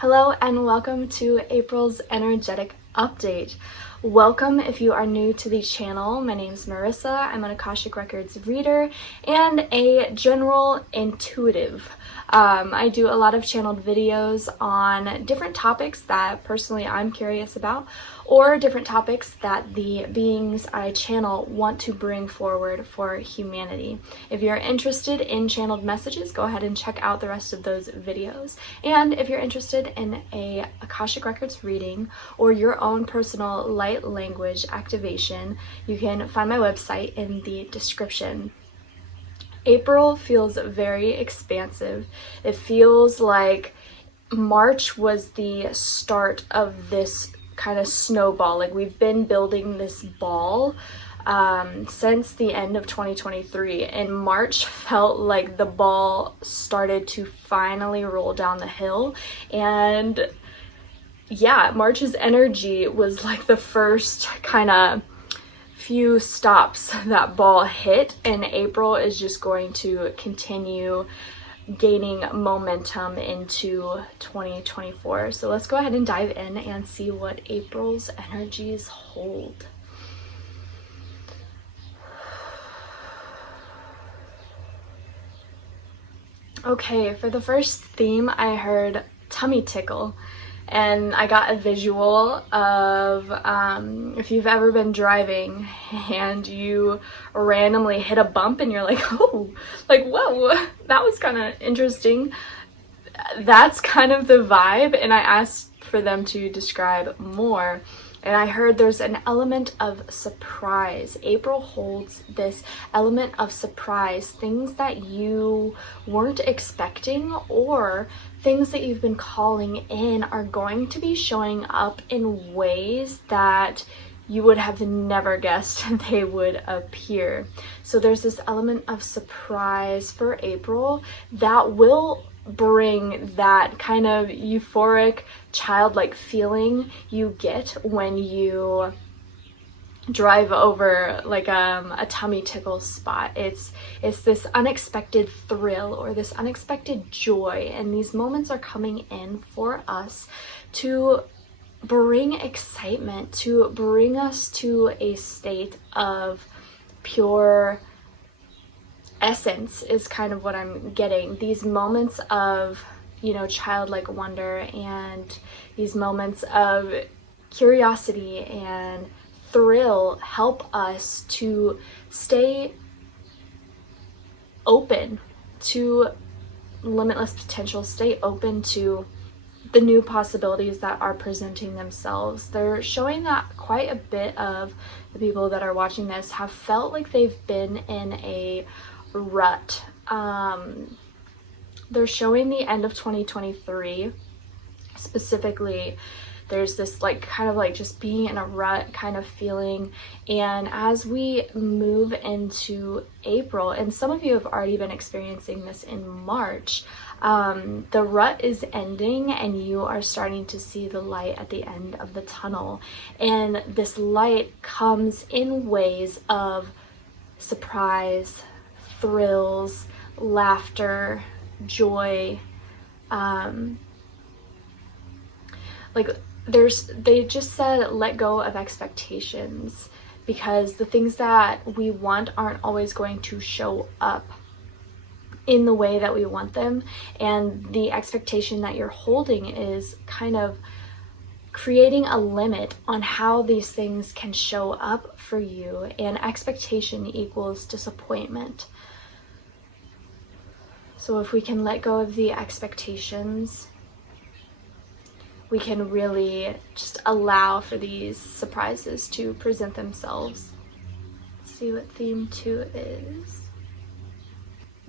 Hello and welcome to April's energetic update. Welcome if you are new to the channel. My name is Marissa. I'm an Akashic Records reader and a general intuitive. I do a lot of channeled videos on different topics that personally I'm curious about, or different topics that the beings I channel want to bring forward for humanity. If you're interested in channeled messages, go ahead and check out the rest of those videos. And if you're interested in a Akashic Records reading or your own personal light language activation, you can find my website in the description. April feels very expansive. It feels like March was the start of this kind of snowball. Like we've been building this ball since the end of 2023, and March felt like the ball started to finally roll down the hill. And yeah, March's energy was like the first kind of few stops that ball hit, and April is just going to continue gaining momentum into 2024. So let's go ahead and dive in and see what April's energies hold. Okay, for the first theme, I heard tummy tickle. And I got a visual of if you've ever been driving and you randomly hit a bump and you're like, oh, like, whoa, that was kind of interesting. That's kind of the vibe, and I asked for them to describe more. And I heard there's an element of surprise. April holds this element of surprise, things that you weren't expecting or things that you've been calling in are going to be showing up in ways that you would have never guessed they would appear. So there's this element of surprise for April that will bring that kind of euphoric, childlike feeling you get when you drive over like a tummy tickle spot. It's this unexpected thrill or this unexpected joy, and these moments are coming in for us to bring excitement, to bring us to a state of pure essence is kind of what I'm getting. These moments of, you know, childlike wonder and these moments of curiosity and thrill help us to stay open to limitless potential, stay open to the new possibilities that are presenting themselves. They're showing that quite a bit of the people that are watching this have felt like they've been in a rut. They're showing the end of 2023 specifically. There's this like kind of like just being in a rut kind of feeling, and as we move into April, and some of you have already been experiencing this in March, the rut is ending and you are starting to see the light at the end of the tunnel, and this light comes in ways of surprise, thrills, laughter, joy. They just said let go of expectations, because the things that we want aren't always going to show up in the way that we want them, and the expectation that you're holding is kind of creating a limit on how these things can show up for you, and expectation equals disappointment. So if we can let go of the expectations, we can really just allow for these surprises to present themselves. Let's see what theme 2 is.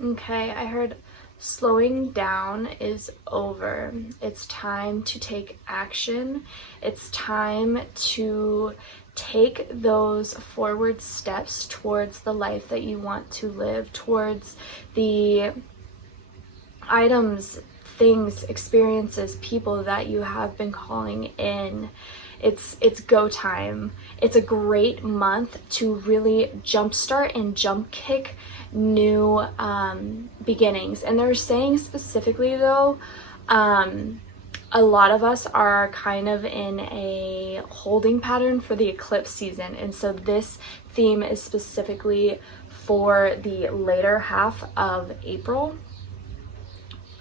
Okay, I heard slowing down is over. It's time to take action. It's time to take those forward steps towards the life that you want to live, towards the items, things, experiences, people that you have been calling in. It's go time. It's a great month to really jumpstart and jump kick new beginnings. And they're saying specifically though, a lot of us are kind of in a holding pattern for the eclipse season, and so this theme is specifically for the later half of April.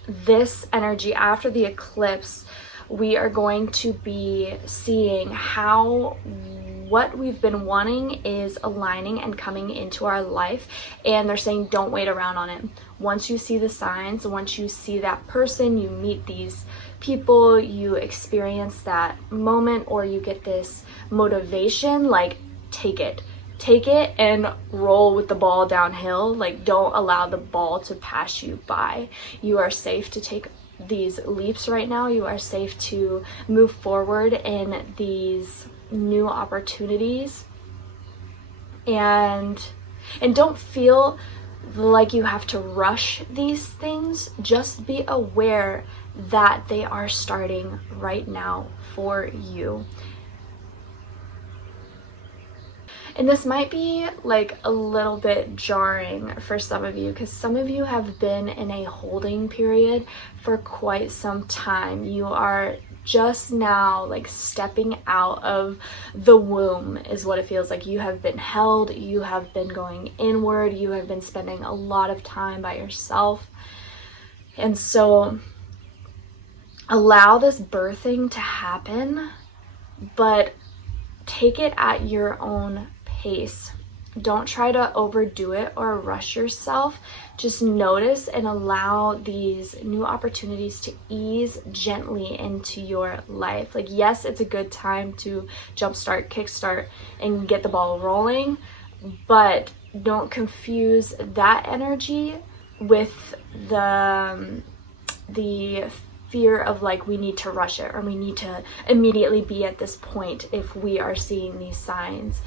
This energy after the eclipse, we are going to be seeing how what we've been wanting is aligning and coming into our life, and they're saying don't wait around on it. Once you see the signs, once you see that person, you meet these people, you experience that moment, or you get this motivation, like take it and roll with the ball downhill. Like, don't allow the ball to pass you by. You are safe to take these leaps right now. You are safe to move forward in these new opportunities, and don't feel like you have to rush these things. Just be aware that they are starting right now for you. And this might be like a little bit jarring for some of you, because some of you have been in a holding period for quite some time. You are just now like stepping out of the womb is what it feels like. You have been held, you have been going inward, you have been spending a lot of time by yourself. And so allow this birthing to happen, but take it at your own pace. Don't try to overdo it or rush yourself. Just notice and allow these new opportunities to ease gently into your life. Like, yes, it's a good time to jumpstart, kickstart, and get the ball rolling, but don't confuse that energy with the fear of like we need to rush it or we need to immediately be at this point if we are seeing these signs.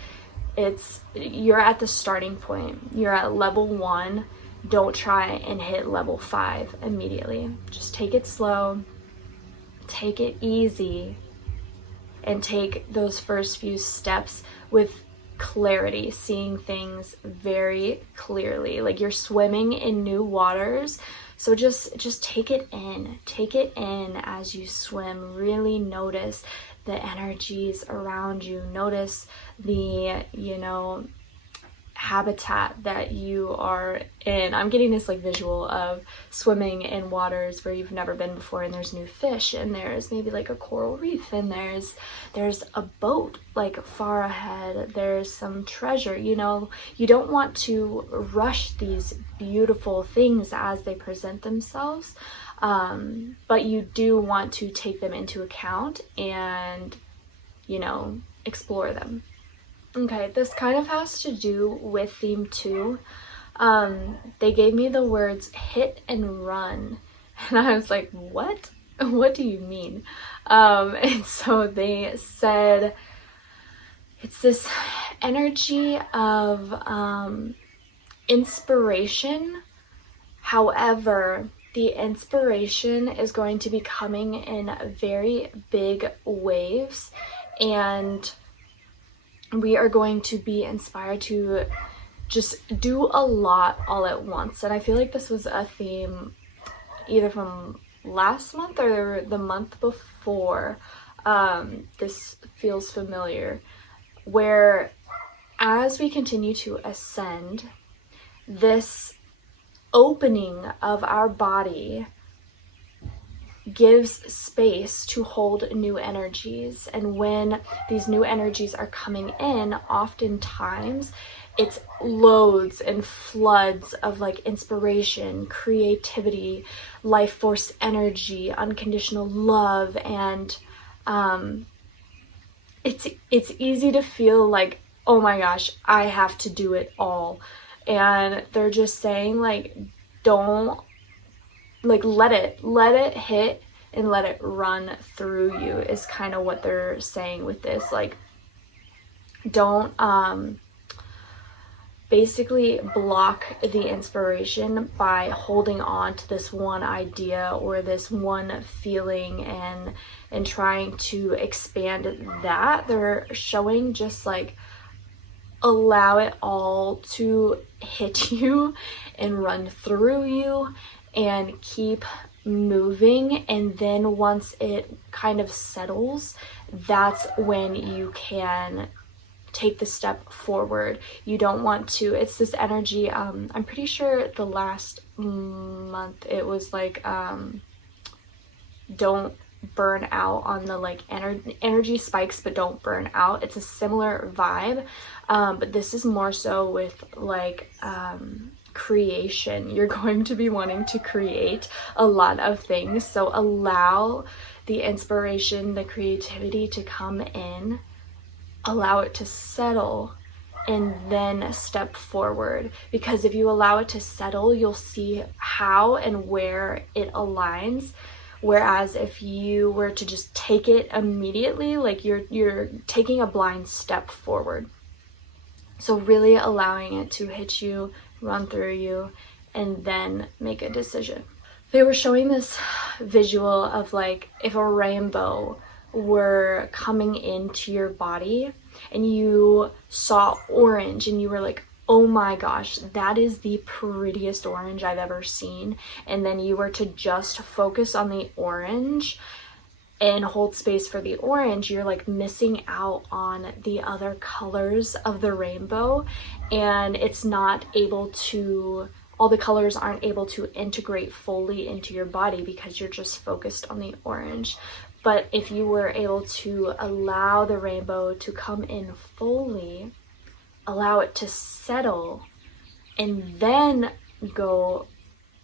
You're at the starting point. You're at level 1. Don't try and hit level 5 immediately. Just take it slow, take it easy, and take those first few steps with clarity, seeing things very clearly. Like, you're swimming in new waters. So just take it in as you swim. Really notice the energies around you. Notice the, habitat that you are in. I'm getting this like visual of swimming in waters where you've never been before, and there's new fish, and there's maybe like a coral reef, and there's a boat like far ahead. There's some treasure. You don't want to rush these beautiful things as they present themselves, but you do want to take them into account and explore them. Okay, this kind of has to do with theme 2. They gave me the words hit and run, and I was like, what? What do you mean? And so they said it's this energy of inspiration. However, the inspiration is going to be coming in very big waves, and we are going to be inspired to just do a lot all at once. And I feel like this was a theme either from last month or the month before. This feels familiar, where as we continue to ascend, this opening of our body gives space to hold new energies. And when these new energies are coming in, oftentimes it's loads and floods of like inspiration, creativity, life force energy, unconditional love, and it's easy to feel like, oh my gosh, I have to do it all. And they're just saying like, don't like let it hit and let it run through you is kind of what they're saying with this. Like, don't basically block the inspiration by holding on to this one idea or this one feeling and trying to expand that. They're showing just like allow it all to hit you and run through you, and keep moving, and then once it kind of settles, that's when you can take the step forward. You don't want to, it's this energy, I'm pretty sure the last month it was like, don't burn out on the like energy spikes, but don't burn out. It's a similar vibe, but this is more so with like creation. You're going to be wanting to create a lot of things, so allow the inspiration, the creativity to come in, allow it to settle, and then step forward. Because if you allow it to settle, you'll see how and where it aligns. Whereas if you were to just take it immediately, like you're taking a blind step forward. So really allowing it to hit you, run through you, and then make a decision. They were showing this visual of like if a rainbow were coming into your body and you saw orange and you were like, oh my gosh, that is the prettiest orange I've ever seen. And then you were to just focus on the orange and hold space for the orange, you're like missing out on the other colors of the rainbow, and it's not able to, all the colors aren't able to integrate fully into your body because you're just focused on the orange. But if you were able to allow the rainbow to come in fully, allow it to settle, and then go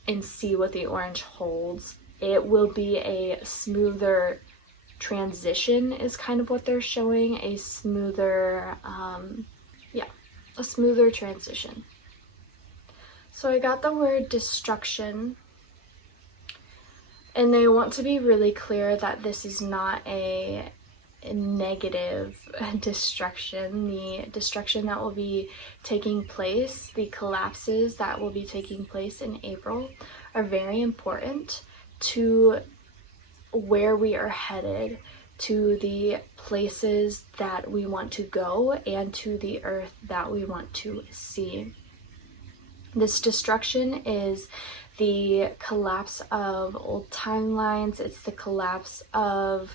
and see what the orange holds, it will be a smoother transition, is kind of what they're showing. A smoother, a smoother transition. So I got the word destruction, and they want to be really clear that this is not a negative destruction. The destruction that will be taking place, the collapses that will be taking place in April, are very important to where we are headed, to the places that we want to go, and to the earth that we want to see. This destruction is the collapse of old timelines. It's the collapse of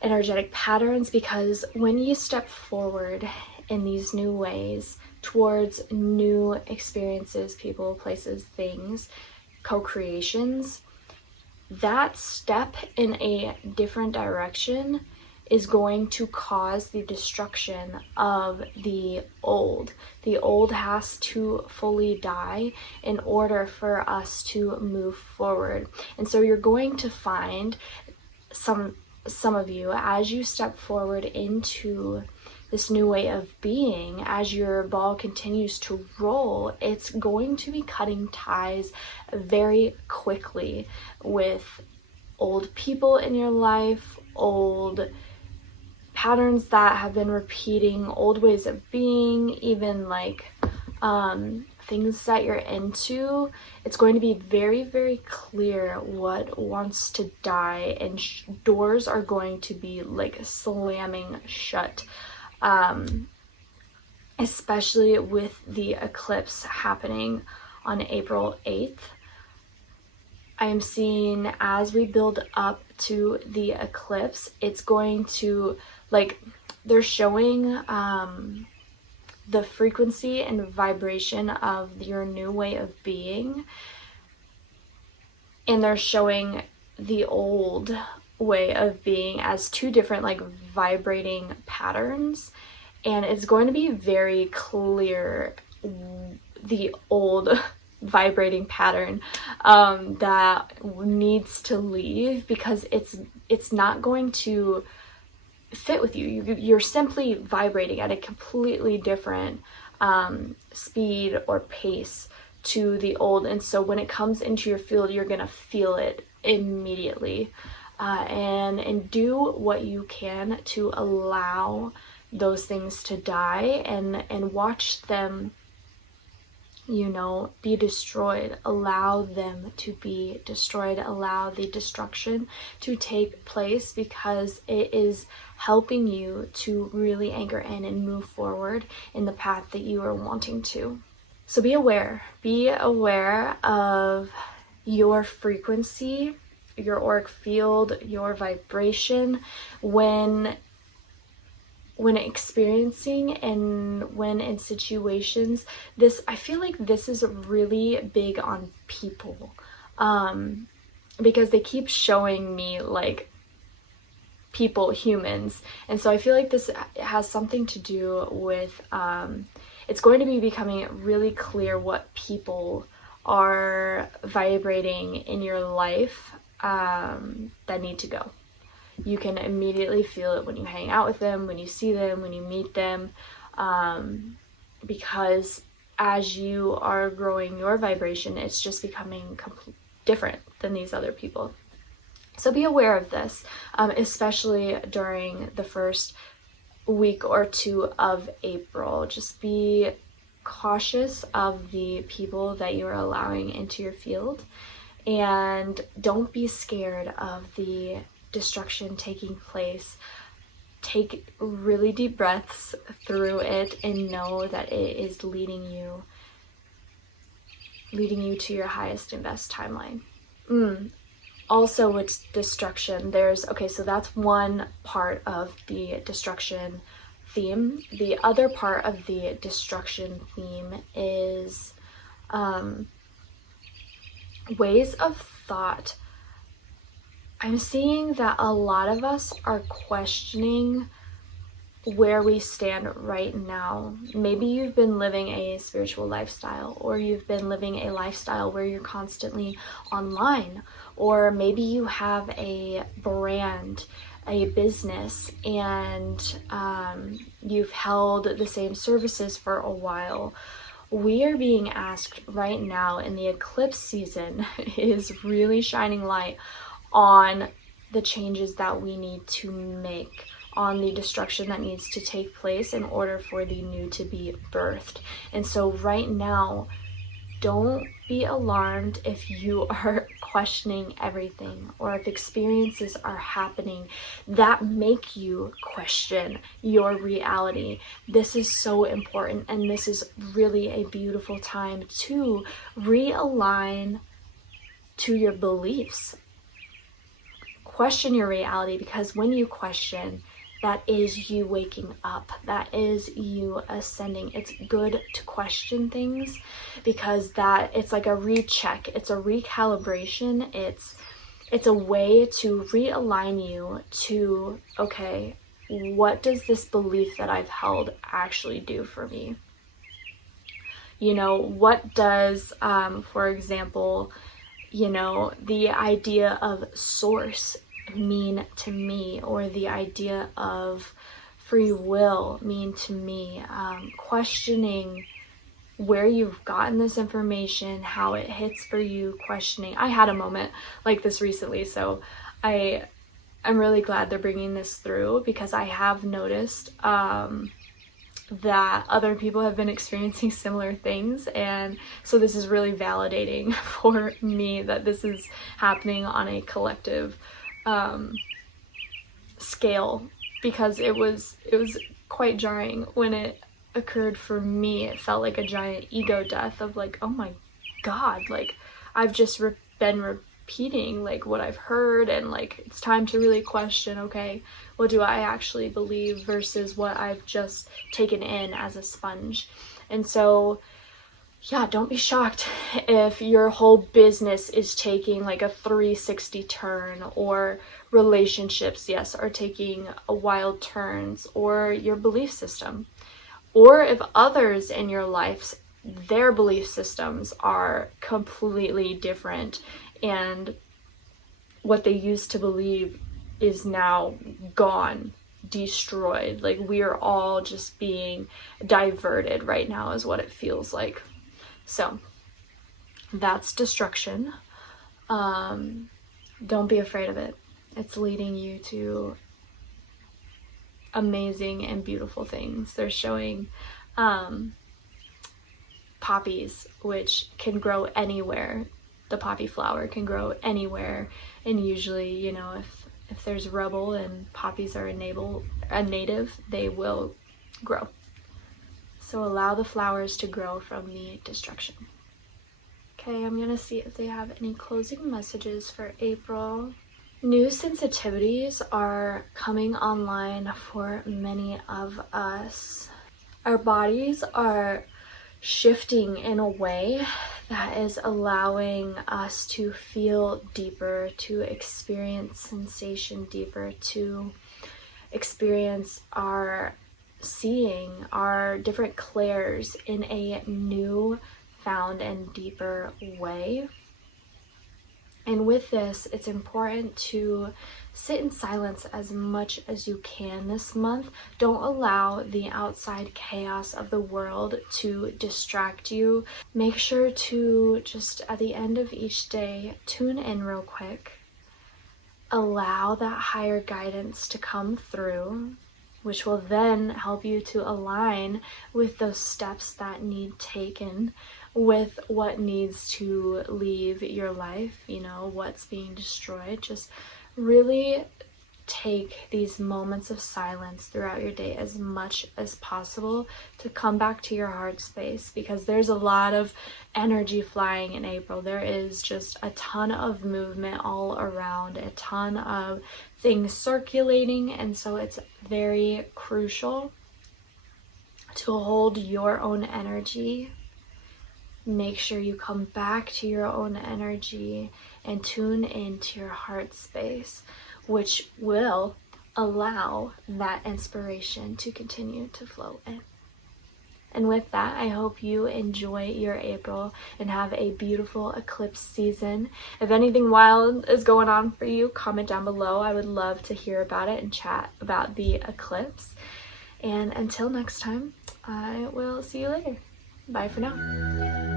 energetic patterns, because when you step forward in these new ways towards new experiences, people, places, things, co-creations, that step in a different direction is going to cause the destruction of the old. The old has to fully die in order for us to move forward. And so you're going to find some of you, as you step forward into this new way of being, as your ball continues to roll, it's going to be cutting ties very quickly with old people in your life, old patterns that have been repeating, old ways of being, even like things that you're into. It's going to be very, very clear what wants to die, and doors are going to be like slamming shut, especially with the eclipse happening on April 8th. I am seeing, as we build up to the eclipse, it's going to, like, they're showing the frequency and vibration of your new way of being, and they're showing the old way of being as two different like vibrating patterns, and it's going to be very clear the old vibrating pattern that needs to leave, because it's not going to fit with you. You're simply vibrating at a completely different speed or pace to the old, and so when it comes into your field, you're gonna feel it immediately, and do what you can to allow those things to die, and watch them, you know, be destroyed. Allow them to be destroyed. Allow the destruction to take place, because it is helping you to really anchor in and move forward in the path that you are wanting to. So be aware of your frequency, your auric field, your vibration when experiencing and when in situations. I feel like this is really big on people, because they keep showing me like people, humans, and so I feel like this has something to do with it's going to be becoming really clear what people are vibrating in your life that need to go. You can immediately feel it when you hang out with them, when you see them, when you meet them, because as you are growing your vibration, it's just becoming different than these other people. So be aware of this, especially during the first week or two of April. Just be cautious of the people that you're allowing into your field, and don't be scared of the destruction taking place. Take really deep breaths through it and know that it is leading you to your highest and best timeline. Also with destruction, so that's one part of the destruction theme. The other part of the destruction theme is ways of thought. I'm seeing that a lot of us are questioning where we stand right now. Maybe you've been living a spiritual lifestyle, or you've been living a lifestyle where you're constantly online, or maybe you have a brand, a business, and you've held the same services for a while. We are being asked right now in the eclipse season is really shining light on the changes that we need to make, on the destruction that needs to take place in order for the new to be birthed. And so right now, don't be alarmed if you are questioning everything, or if experiences are happening that make you question your reality. This is so important, and this is really a beautiful time to realign to your beliefs. Question your reality, because when you question, that is you waking up. That is you ascending. It's good to question things, because it's like a recheck. It's a recalibration. It's a way to realign you to, okay, what does this belief that I've held actually do for me? What does, for example, the idea of source mean to me, or the idea of free will mean to me? Questioning where you've gotten this information, how it hits for you, questioning. I had a moment like this recently, so I'm really glad they're bringing this through, because I have noticed that other people have been experiencing similar things, and so this is really validating for me that this is happening on a collective scale, because it was quite jarring when it occurred for me. It felt like a giant ego death of like, oh my god, like I've just been repeating like what I've heard, and like it's time to really question, okay, what do I actually believe versus what I've just taken in as a sponge. And so yeah, don't be shocked if your whole business is taking like a 360 turn, or relationships, yes, are taking a wild turns, or your belief system, or if others in your life, their belief systems are completely different, and what they used to believe is now gone, destroyed. Like we are all just being diverted right now is what it feels like. So that's destruction. Don't be afraid of it. It's leading you to amazing and beautiful things. They're showing poppies, which can grow anywhere. The poppy flower can grow anywhere, and usually, if there's rubble and poppies are a native, they will grow. So allow the flowers to grow from the destruction. Okay, I'm gonna see if they have any closing messages for April. New sensitivities are coming online for many of us. Our bodies are shifting in a way that is allowing us to feel deeper, to experience sensation deeper, to experience our seeing, our different clairs in a new found and deeper way. And with this, it's important to sit in silence as much as you can this month. Don't allow the outside chaos of the world to distract you. Make sure to just at the end of each day, tune in real quick. Allow that higher guidance to come through, which will then help you to align with those steps that need taken, with what needs to leave your life, what's being destroyed. Just really take these moments of silence throughout your day as much as possible to come back to your heart space, because there's a lot of energy flying in April. There is just a ton of movement all around, a ton of things circulating, and so it's very crucial to hold your own energy. Make sure you come back to your own energy and tune into your heart space, which will allow that inspiration to continue to flow in. And with that, I hope you enjoy your April and have a beautiful eclipse season. If anything wild is going on for you, comment down below. I would love to hear about it and chat about the eclipse. And until next time, I will see you later. Bye for now.